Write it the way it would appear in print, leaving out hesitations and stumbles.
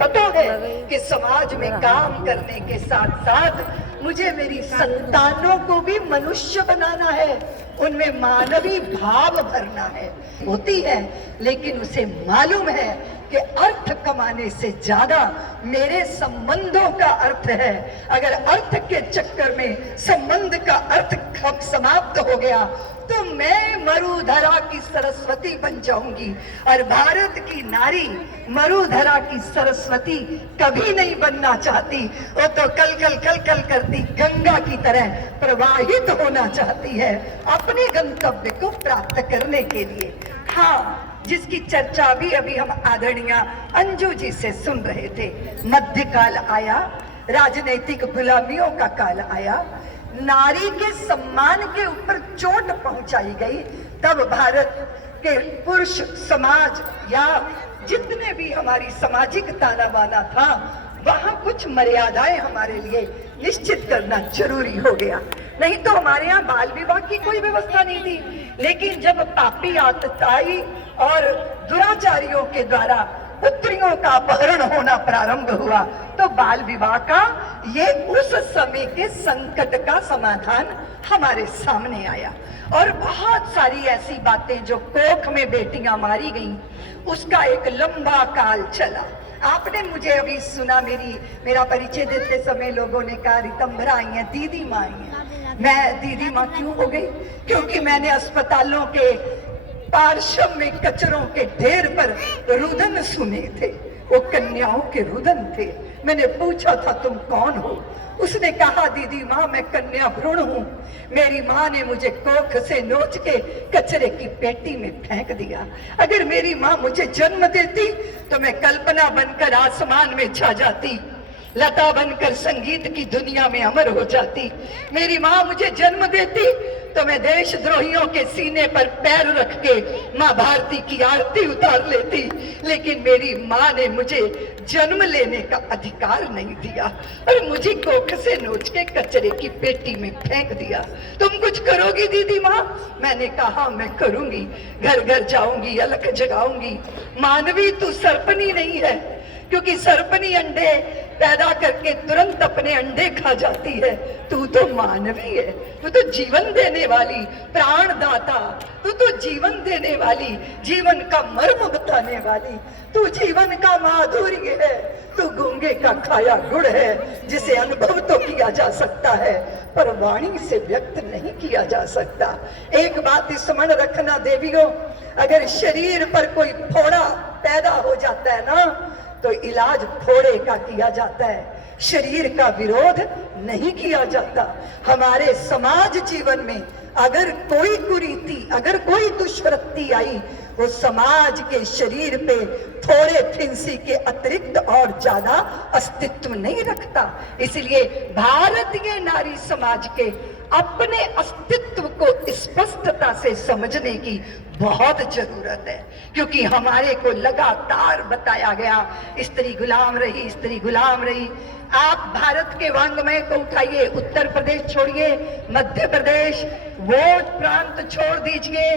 पता है कि समाज में काम करने के साथ साथ मुझे मेरी संतानों को भी मनुष्य बनाना है, उनमें मानवीय भाव भरना है। होती है, लेकिन उसे मालूम है कि अर्थ कमाने से ज्यादा मेरे संबंधों का अर्थ है। अगर अर्थ के चक्कर में संबंध का अर्थ समाप्त हो गया तो मैं मरुधरा की सरस्वती बन जाऊंगी, और भारत की नारी मरुधरा की सरस्वती कभी नहीं बनना चाहती। वो तो कल कल करती गंगा की तरह प्रवाहित होना चाहती है अपने गंतव्य को प्राप्त करने के लिए। हाँ, जिसकी चर्चा भी अभी हम आदरणीय अंजू जी से सुन रहे थे। मध्यकाल आया, राजनीतिक गुलामियों का काल आया, नारी के सम्मान के ऊपर चोट पहुंचाई गई। तब भारत के पुरुष समाज या जितने भी हमारी सामाजिक ताना बाना था, वहां कुछ मर्यादाएं हमारे लिए निश्चित करना जरूरी हो गया। नहीं तो हमारे यहाँ बाल विवाह की कोई व्यवस्था नहीं थी। लेकिन जब पापी आतताई और दुराचारियों के द्वारा पुत्रियों का अपहरण होना प्रारंभ हुआ तो बाल विवाह का ये उस समय के संकट का समाधान हमारे सामने आया। और बहुत सारी ऐसी बातें जो कोख में बेटियां मारी गईं, उसका एक लंबा काल चला। आपने मुझे अभी सुना, मेरा परिचय देते समय लोगों ने कहा रितंभरा आई है, दीदी माँ आई है। मैं दीदी माँ क्यों हो गई? क्योंकि मैंने अस्पतालों के पार्श्व में कचरों के ढेर पर रुदन सुने थे, वो कन्याओं के रुदन थे। मैंने पूछा था तुम कौन हो? उसने कहा दीदी माँ मैं कन्या भ्रूण हूँ, मेरी माँ ने मुझे कोख से नोच के कचरे की पेटी में फेंक दिया। अगर मेरी माँ मुझे जन्म देती तो मैं कल्पना बनकर आसमान में छा जाती, लता बनकर संगीत की दुनिया में अमर हो जाती। मेरी माँ मुझे जन्म देती तो मैं देशद्रोहियों के सीने पर पैर रख के माँ भारती की आरती उतार लेती। लेकिन मेरी माँ ने मुझे जन्म लेने का अधिकार नहीं दिया और मुझे कोख से नोच के कचरे की पेटी में फेंक दिया। तुम कुछ करोगी दीदी माँ? मैंने कहा मैं करूंगी, घर घर जाऊंगी, अलख जगाऊंगी। मानवी तू सर्पनी नहीं है, क्योंकि सर्पनी अंडे पैदा करके तुरंत अपने अंडे खा जाती है। तू तो मानवी है, तू तो जीवन देने वाली प्राणदाता, तू तो जीवन देने वाली, जीवन का मर्म बताने वाली, तू जीवन का माधुर्य है, तू गूंगे का खाया गुड़ है जिसे अनुभव तो किया जा सकता है पर वाणी से व्यक्त नहीं किया जा सकता। एक बात स्मरण रखना देवियों, अगर शरीर पर कोई फोड़ा पैदा हो जाता है ना तो इलाज फोड़े का किया जाता है, शरीर का विरोध नहीं किया जाता। हमारे समाज जीवन में अगर कोई कुरीति, अगर कोई दुष्वृत्ति आई, वो समाज के शरीर पे थोड़े फिंसी के अतिरिक्त और ज्यादा अस्तित्व नहीं रखता। इसलिए भारतीय नारी समाज के अपने अस्तित्व को स्पष्टता से समझने की बहुत जरूरत है, क्योंकि हमारे को लगातार बताया गया स्त्री गुलाम रही, स्त्री गुलाम रही। आप भारत के वांग्मय को उठाइए, उत्तर प्रदेश छोड़िए, मध्य प्रदेश, वो प्रांत छोड़ दीजिए